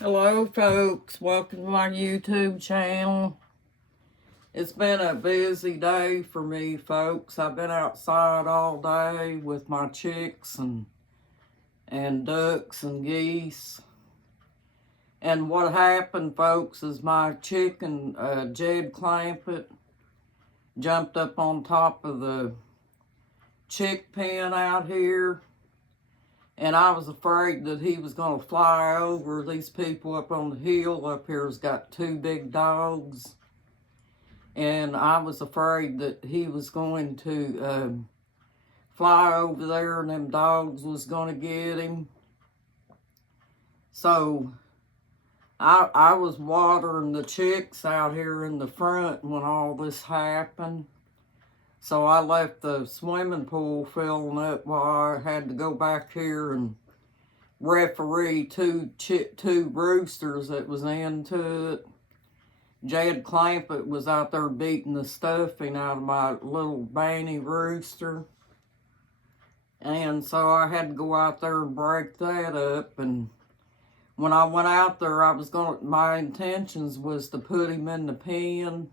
Hello folks, welcome to my YouTube channel. It's been a busy day for me folks. I've been outside all day with my chicks and ducks and geese. And what happened folks is my chicken, Jed Clampett, jumped up on top of the chick pen out here. And I was afraid that he was going to fly over. These people up on the hill up here has got two big dogs. And I was afraid that he was going to fly over there and them dogs was going to get him. So I was watering the chicks out here in the front when all this happened. So I left the swimming pool filling up while I had to go back here and referee two roosters that was into it. Jed Clampett was out there beating the stuffing out of my little banny rooster. And so I had to go out there and break that up. And when I went out there, my intentions was to put him in the pen.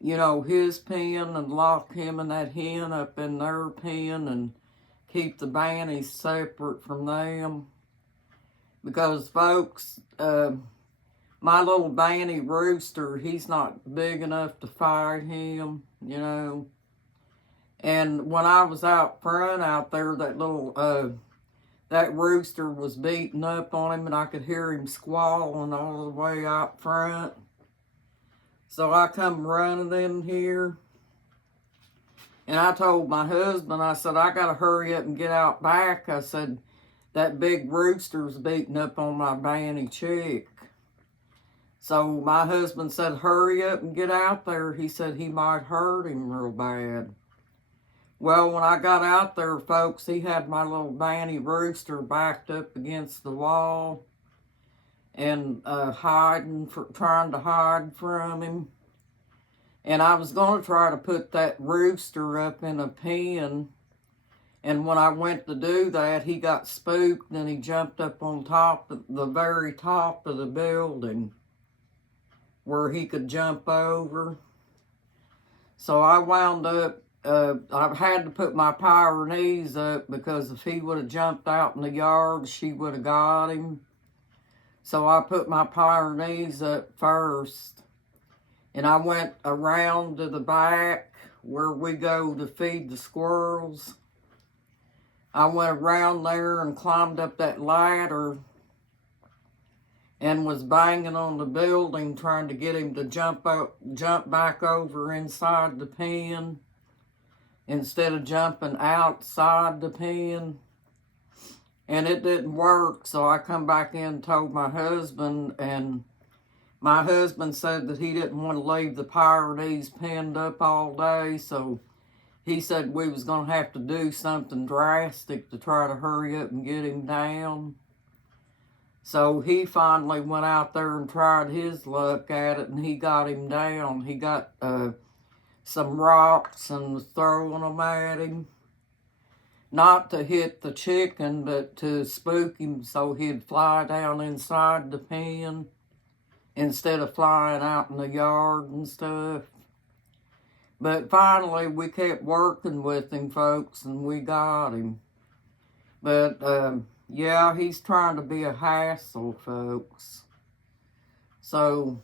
You know, his pen, and lock him and that hen up in their pen and keep the bannies separate from them. Because, folks, my little banny rooster, he's not big enough to fight him, you know. And when I was out front out there, that rooster was beating up on him, and I could hear him squalling all the way out front. So I come running in here, and I told my husband, I said, I got to hurry up and get out back. I said, that big rooster's beating up on my banny chick. So my husband said, hurry up and get out there. He said he might hurt him real bad. Well, when I got out there, folks, he had my little banny rooster backed up against the wall and trying to hide from him. And I was going to try to put that rooster up in a pen. And when I went to do that, he got spooked and he jumped up on the very top of the building where he could jump over. So I wound up, I had to put my Pyrenees up because if he would have jumped out in the yard, she would have got him. So I put my Pyrenees up first. And I went around to the back where we go to feed the squirrels. I went around there and climbed up that ladder and was banging on the building trying to get him to jump back over inside the pen instead of jumping outside the pen. And it didn't work, so I come back in and told my husband, and my husband said that he didn't want to leave the Pyrenees penned up all day, so he said we was going to have to do something drastic to try to hurry up and get him down. So he finally went out there and tried his luck at it, and he got him down. He got some rocks and was throwing them at him. Not to hit the chicken, but to spook him so he'd fly down inside the pen instead of flying out in the yard and stuff. But finally, we kept working with him, folks, and we got him. But, yeah, he's trying to be a hassle, folks. So,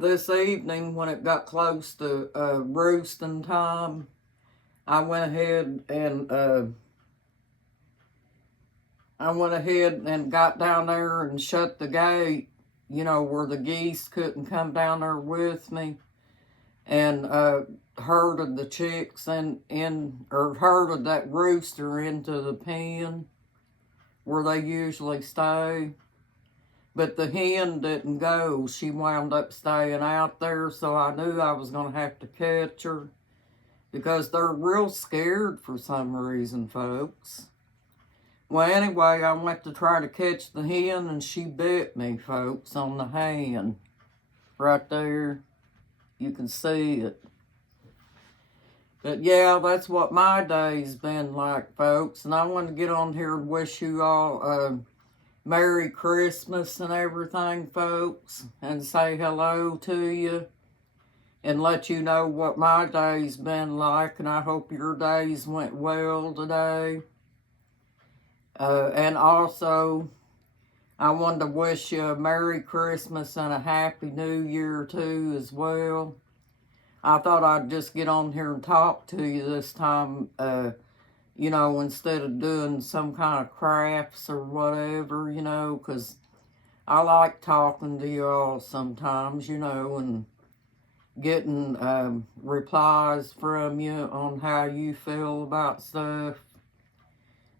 this evening, when it got close to roosting time, I went ahead and got down there and shut the gate, you know, where the geese couldn't come down there with me, and herded the chicks herded that rooster into the pen where they usually stay. But the hen didn't go. She wound up staying out there, so I knew I was going to have to catch her because they're real scared for some reason, folks. Well, anyway, I went to try to catch the hen, and she bit me, folks, on the hand. Right there. You can see it. But yeah, that's what my day's been like, folks. And I want to get on here and wish you all a Merry Christmas and everything, folks. And say hello to you. And let you know what my day's been like. And I hope your days went well today. And also, I wanted to wish you a Merry Christmas and a Happy New Year too as well. I thought I'd just get on here and talk to you this time, you know, instead of doing some kind of crafts or whatever, you know, because I like talking to you all sometimes, you know, and getting replies from you on how you feel about stuff.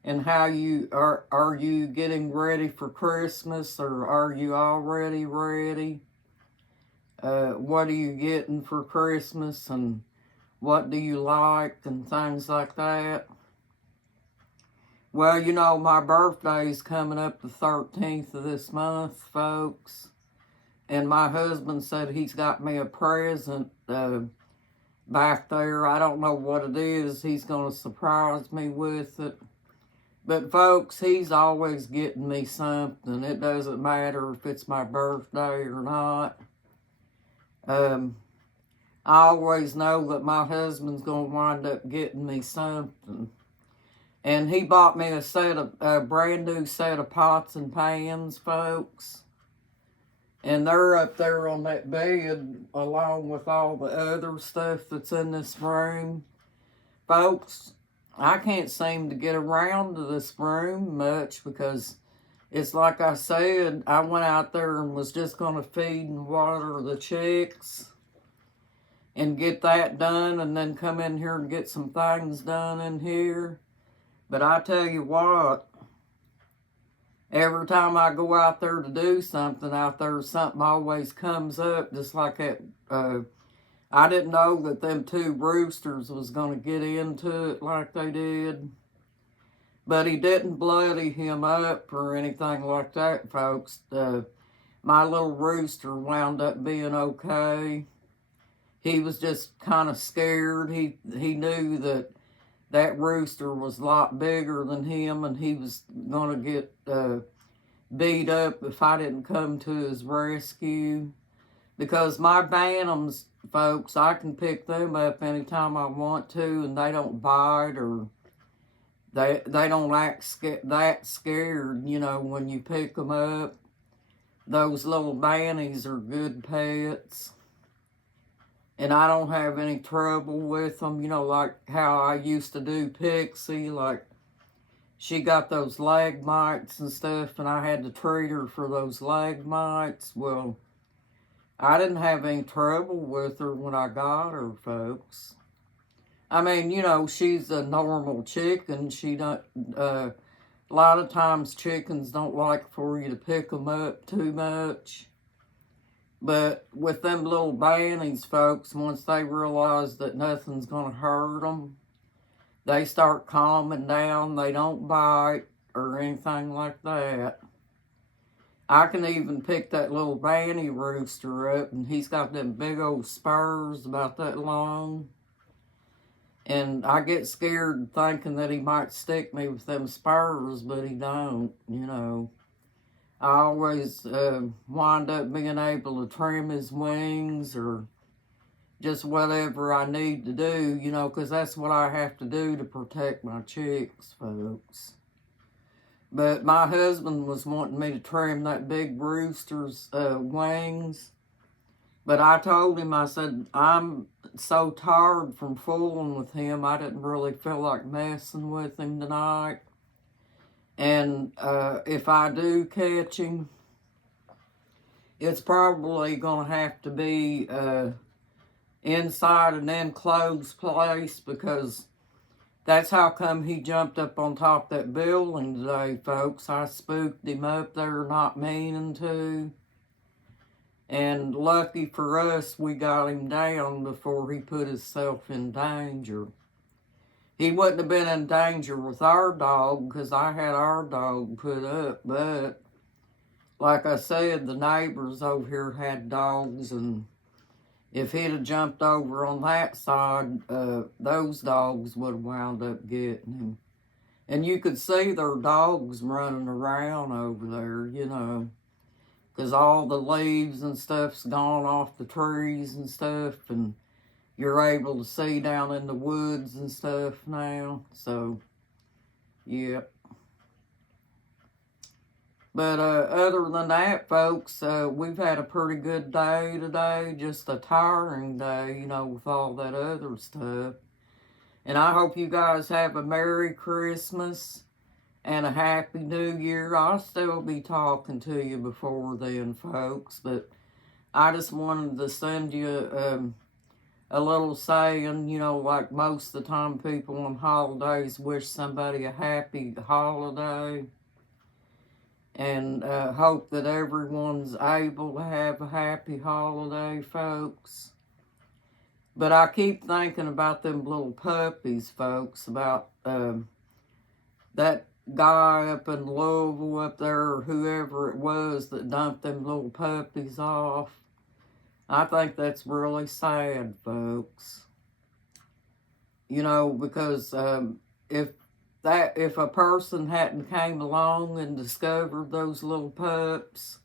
And how you are you getting ready for Christmas, or are you already ready? What are you getting for Christmas, and what do you like, and things like that. Well, you know, my birthday's coming up the 13th of this month, folks. And my husband said he's got me a present back there. I don't know what it is. He's going to surprise me with it. But folks, he's always getting me something. It doesn't matter if it's my birthday or not. I always know that my husband's going to wind up getting me something. And he bought me a brand new set of pots and pans, folks. And they're up there on that bed along with all the other stuff that's in this room. Folks, I can't seem to get around to this room much because it's like I said, I went out there and was just going to feed and water the chicks and get that done and then come in here and get some things done in here. But I tell you what, every time I go out there to do something out there, something always comes up, just like that. I didn't know that them two roosters was going to get into it like they did. But he didn't bloody him up or anything like that, folks. My little rooster wound up being okay. He was just kind of scared. He knew that rooster was a lot bigger than him, and he was going to get beat up if I didn't come to his rescue. Because my bantams, folks, I can pick them up anytime I want to, and they don't bite or they don't act that scared, you know, when you pick them up. Those little banties are good pets. And I don't have any trouble with them, you know, like how I used to do Pixie. Like, she got those leg mites and stuff, and I had to treat her for those leg mites. Well, I didn't have any trouble with her when I got her, folks. I mean, you know, she's a normal chicken. She don't, a lot of times chickens don't like for you to pick them up too much. But with them little banties, folks, once they realize that nothing's going to hurt them, they start calming down. They don't bite or anything like that. I can even pick that little banty rooster up, and he's got them big old spurs about that long. And I get scared thinking that he might stick me with them spurs, but he don't, you know. I always wind up being able to trim his wings or just whatever I need to do, you know, because that's what I have to do to protect my chicks, folks. But my husband was wanting me to trim that big rooster's wings. But I told him, I said, I'm so tired from fooling with him, I didn't really feel like messing with him tonight. And if I do catch him, it's probably going to have to be inside an enclosed place, because that's how come he jumped up on top of that building today, folks. I spooked him up there, not meaning to. And lucky for us, we got him down before he put himself in danger. He wouldn't have been in danger with our dog, because I had our dog put up. But, like I said, the neighbors over here had dogs, and if he'd have jumped over on that side, those dogs would have wound up getting him. And you could see their dogs running around over there, you know, because all the leaves and stuff's gone off the trees and stuff, and you're able to see down in the woods and stuff now. So, yeah. But other than that, folks, we've had a pretty good day today. Just a tiring day, you know, with all that other stuff. And I hope you guys have a Merry Christmas and a Happy New Year. I'll still be talking to you before then, folks. But I just wanted to send you a little saying, you know, like most of the time people on holidays wish somebody a happy holiday. And hope that everyone's able to have a happy holiday, folks. But I keep thinking about them little puppies, folks, about that guy up in Louisville up there, or whoever it was that dumped them little puppies off. I think that's really sad, folks. You know, because if a person hadn't came along and discovered those little pups,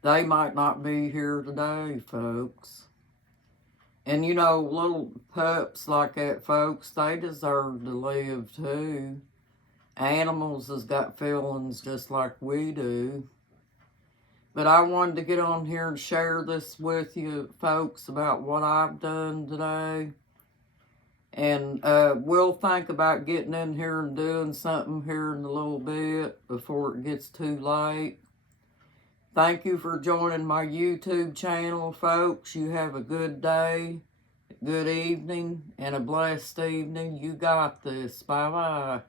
they might not be here today, folks. And you know, little pups like that, folks, they deserve to live too. Animals has got feelings just like we do. But I wanted to get on here and share this with you, folks, about what I've done today. And we'll think about getting in here and doing something here in a little bit before it gets too late. Thank you for joining my YouTube channel, folks. You have a good day, good evening, and a blessed evening. You got this. Bye-bye.